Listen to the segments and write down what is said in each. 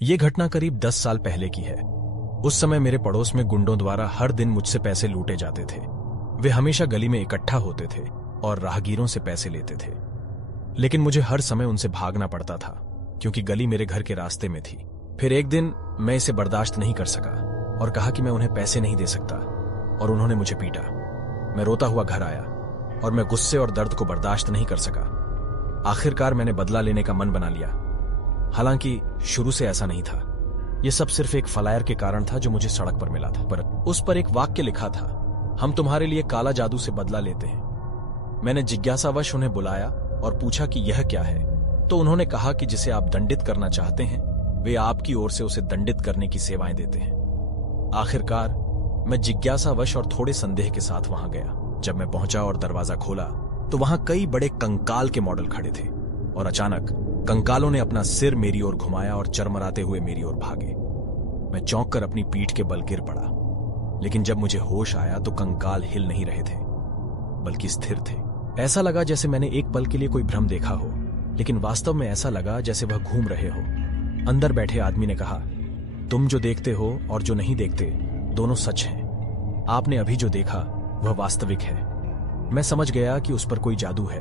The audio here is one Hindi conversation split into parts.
ये घटना करीब 10 साल पहले की है। उस समय मेरे पड़ोस में गुंडों द्वारा हर दिन मुझसे पैसे लूटे जाते थे। वे हमेशा गली में इकट्ठा होते थे और राहगीरों से पैसे लेते थे, लेकिन मुझे हर समय उनसे भागना पड़ता था क्योंकि गली मेरे घर के रास्ते में थी। फिर एक दिन मैं इसे बर्दाश्त नहीं कर सका और कहा कि मैं उन्हें पैसे नहीं दे सकता, और उन्होंने मुझे पीटा। मैं रोता हुआ घर आया और मैं गुस्से और दर्द को बर्दाश्त नहीं कर सका। आखिरकार मैंने बदला लेने का मन बना लिया। हालांकि शुरू से ऐसा नहीं था। यह सब सिर्फ एक फ्लायर के कारण था जो मुझे सड़क पर मिला था, पर उस पर एक वाक्य लिखा था, हम तुम्हारे लिए काला जादू से बदला लेते हैं। मैंने जिज्ञासावश उन्हें बुलाया और पूछा कि यह क्या है, तो उन्होंने कहा कि जिसे आप दंडित करना चाहते हैं वे आपकी ओर से उसे दंडित करने की सेवाएं देते हैं। आखिरकार मैं जिज्ञासावश और थोड़े संदेह के साथ वहां गया। जब मैं पहुंचा और दरवाजा खोला तो वहां कई बड़े कंकाल के मॉडल खड़े थे, और अचानक कंकालों ने अपना सिर मेरी ओर घुमाया और चरमराते हुए मेरी ओर भागे। मैं चौंक कर अपनी पीठ के बल गिर पड़ा, लेकिन जब मुझे होश आया तो कंकाल हिल नहीं रहे थे, बल्कि स्थिर थे। ऐसा लगा जैसे मैंने एक पल के लिए कोई भ्रम देखा हो, लेकिन वास्तव में ऐसा लगा जैसे वह घूम रहे हो। अंदर बैठे आदमी ने कहा, तुम जो देखते हो और जो नहीं देखते दोनों सच हैं। आपने अभी जो देखा वह वास्तविक है। मैं समझ गया कि उस पर कोई जादू है।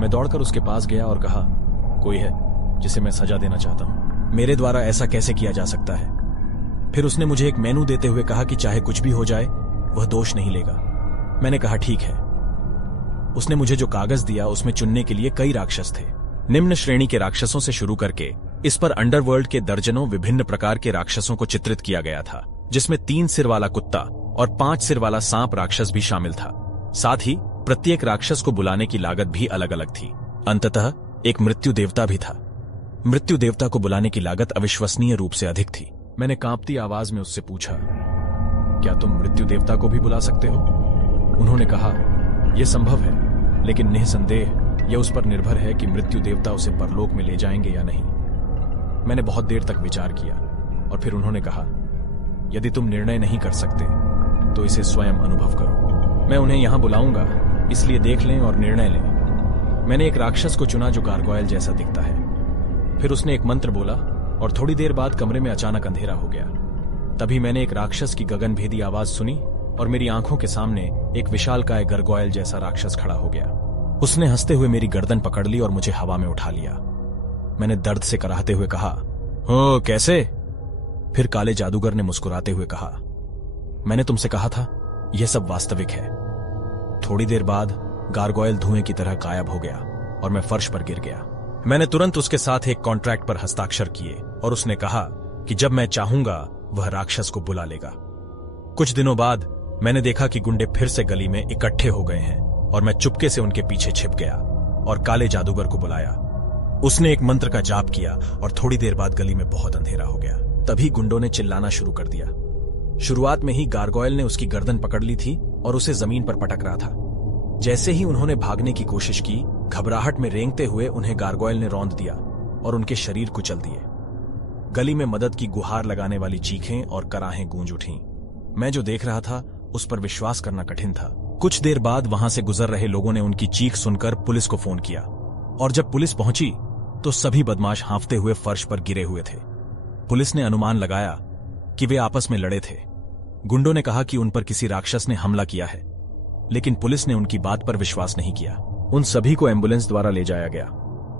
मैं दौड़कर उसके पास गया और कहा, कोई है जिसे मैं सजा देना चाहता हूं। मेरे द्वारा ऐसा कैसे किया जा सकता है? फिर उसने मुझे एक मेनू देते हुए कहा कि चाहे कुछ भी हो जाए वह दोष नहीं लेगा। मैंने कहा ठीक है। उसने मुझे जो कागज दिया उसमें चुनने के लिए कई राक्षस थे। निम्न श्रेणी के राक्षसों से शुरू करके इस पर अंडरवर्ल्ड के दर्जनों विभिन्न प्रकार के राक्षसों को चित्रित किया गया था, जिसमें 3 सिर वाला कुत्ता और 5 सिर वाला सांप राक्षस भी शामिल था। साथ ही प्रत्येक राक्षस को बुलाने की लागत भी अलग अलग थी। अंततः एक मृत्यु देवता भी था। मृत्यु देवता को बुलाने की लागत अविश्वसनीय रूप से अधिक थी। मैंने कांपती आवाज में उससे पूछा, क्या तुम मृत्यु देवता को भी बुला सकते हो? उन्होंने कहा, यह संभव है, लेकिन निःसंदेह यह उस पर निर्भर है कि मृत्यु देवता उसे परलोक में ले जाएंगे या नहीं। मैंने बहुत देर तक विचार किया और फिर उन्होंने कहा, यदि तुम निर्णय नहीं कर सकते तो इसे स्वयं अनुभव करो। मैं उन्हें यहां बुलाऊंगा, इसलिए देख लें और निर्णय लें। मैंने एक राक्षस को चुना जो गारगोयल जैसा दिखता है। फिर उसने एक मंत्र बोला और थोड़ी देर बाद कमरे में अचानक अंधेरा हो गया। तभी मैंने एक राक्षस की गगनभेदी आवाज सुनी और मेरी आंखों के सामने एक विशालकाय गारगोयल जैसा राक्षस खड़ा हो गया। उसने हंसते हुए मेरी गर्दन पकड़ ली और मुझे हवा में उठा लिया। मैंने दर्द से कराहते हुए कहा, हो कैसे? फिर काले जादूगर ने मुस्कुराते हुए कहा, मैंने तुमसे कहा था यह सब वास्तविक है। थोड़ी देर बाद गारगोयल धुएं की तरह गायब हो गया और मैं फर्श पर गिर गया। मैंने तुरंत उसके साथ एक कॉन्ट्रैक्ट पर हस्ताक्षर किए और उसने कहा कि जब मैं चाहूंगा वह राक्षस को बुला लेगा। कुछ दिनों बाद मैंने देखा कि गुंडे फिर से गली में इकट्ठे हो गए हैं और मैं चुपके से उनके पीछे छिप गया और काले जादूगर को बुलाया। उसने एक मंत्र का जाप किया और थोड़ी देर बाद गली में बहुत अंधेरा हो गया। तभी गुंडों ने चिल्लाना शुरू कर दिया। शुरुआत में ही गारगोयल ने उसकी गर्दन पकड़ ली थी और उसे जमीन पर पटक रहा था। जैसे ही उन्होंने भागने की कोशिश की, घबराहट में रेंगते हुए उन्हें गारगोयल ने रौंद दिया और उनके शरीर कुचल दिए। गली में मदद की गुहार लगाने वाली चीखें और कराहें गूंज उठीं। मैं जो देख रहा था उस पर विश्वास करना कठिन था। कुछ देर बाद वहां से गुजर रहे लोगों ने उनकी चीख सुनकर पुलिस को फोन किया, और जब पुलिस पहुंची तो सभी बदमाश हांफते हुए फर्श पर गिरे हुए थे। पुलिस ने अनुमान लगाया कि वे आपस में लड़े थे। गुंडों ने कहा कि उन पर किसी राक्षस ने हमला किया है, लेकिन पुलिस ने उनकी बात पर विश्वास नहीं किया। उन सभी को एम्बुलेंस द्वारा ले जाया गया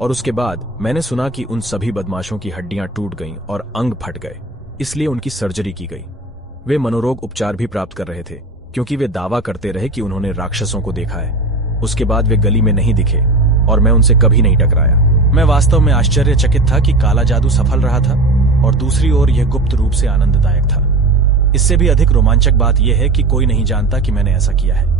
और उसके बाद मैंने सुना कि उन सभी बदमाशों की हड्डियां टूट गईं और अंग फट गए, इसलिए उनकी सर्जरी की गई। वे मनोरोग उपचार भी प्राप्त कर रहे थे क्योंकि वे दावा करते रहे कि उन्होंने राक्षसों को देखा है। उसके बाद वे गली में नहीं दिखे और मैं उनसे कभी नहीं टकराया। मैं वास्तव में आश्चर्यचकित था कि काला जादू सफल रहा था और दूसरी ओर यह गुप्त रूप से आनंददायक था। इससे भी अधिक रोमांचक बात यह है कि कोई नहीं जानता कि मैंने ऐसा किया है।